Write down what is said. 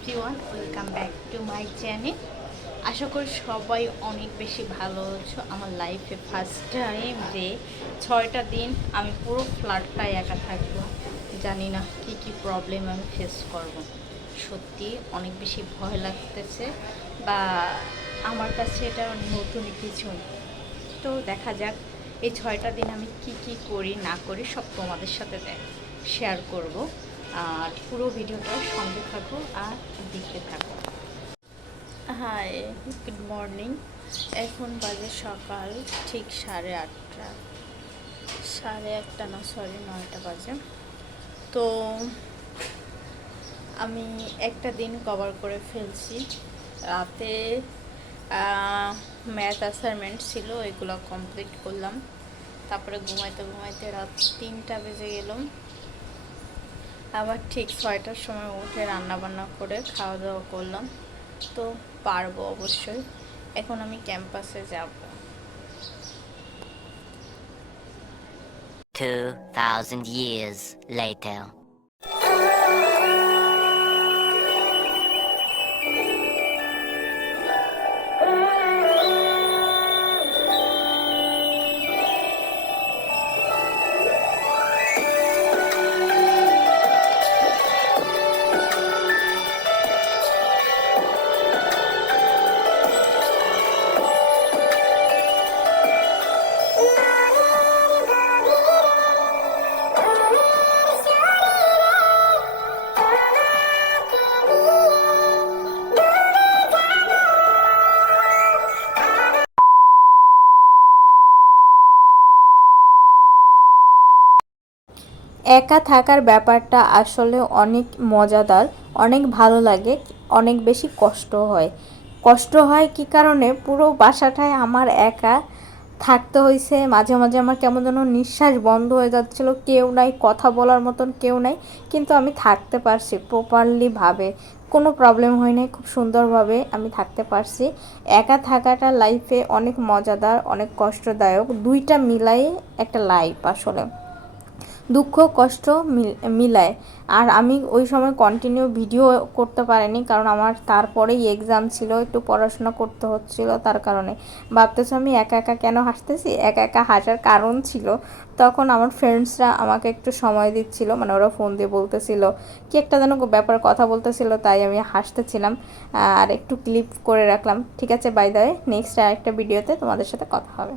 Everyone, welcome back to my channel. আশা করি সবাই অনেক বেশি ভালো আছো। আমার লাইফে ফার্স্ট টাইম যে 6টা দিন আমি পুরো ফ্ল্যাটটায় একা থাকবো। জানি না কি কি প্রবলেম আমি ফেস করব। সত্যি অনেক বেশি ভয় লাগতেছে, বা আমার কাছে এটা নতুন কিছু। তো দেখা যাক এই 6টা দিন আমি কি কি করি না করি সব তোমাদের সাথে শেয়ার করব। আর পুরো ভিডিওটার সঙ্গে থাকো আর দেখতে থাকো। Hi, good morning. এখন বাজে সকাল ঠিক 8:30, 8:30 না, সরি 9টা বাজে। তো আমি একটা দিন কভার করে ফেলছি। রাতে ম্যাথ অ্যাসাইনমেন্ট ছিল, এগুলো কমপ্লিট করলাম। তারপরে ঘুমাইতে ঘুমাইতে রাত 3টা বেজে গেল। আবার ঠিক 6টার সময় উঠে রান্নাবান্না করে খাওয়া দাওয়া করলাম। তো পারবো অবশ্যই। এখন আমি ক্যাম্পাসে যাব। 2000 years later. একা থাকার ব্যাপারটা আসলে অনেক মজাদার, অনেক ভালো লাগে, অনেক বেশি কষ্ট হয় কি কারণে, পুরো বাসাটায় আমার একা থাকতে হয়েছে। মাঝে মাঝে আমার কেমন যেন নিঃশ্বাস বন্ধ হয়ে যাচ্ছিল, কেউ নাই, কথা বলার মতন কেউ নাই, কিন্তু আমি থাকতে পারছি প্রপারলিভাবে, কোনো প্রবলেম হয় নাই, খুব সুন্দরভাবে আমি থাকতে পারছি। একা থাকাটা লাইফে অনেক মজাদার, অনেক কষ্টদায়ক, দুইটা মিলাই একটা লাইফ আসলে, দুঃখ কষ্ট মিলায়। আর আমি ওই সময় কন্টিনিউ ভিডিও করতে পারিনি, কারণ আমার তারপরেই এক্সাম ছিল, একটু পড়াশোনা করতে হচ্ছিল। তার কারণে ভাবতেছি আমি একা একা কেন হাসতেছি। একা একা হাসার কারণ ছিল, তখন আমার ফ্রেন্ডসরা আমাকে একটু সময় দিচ্ছিল, মানে ওরা ফোন দিয়ে বলতেছিল কি একটা যেন ব্যাপার কথা বলতেছিল, তাই আমি হাসতেছিলাম আর একটু ক্লিপ করে রাখলাম। ঠিক আছে, বাই দ্য ওয়ে, নেক্সট আরেকটা ভিডিওতে তোমাদের সাথে কথা হবে।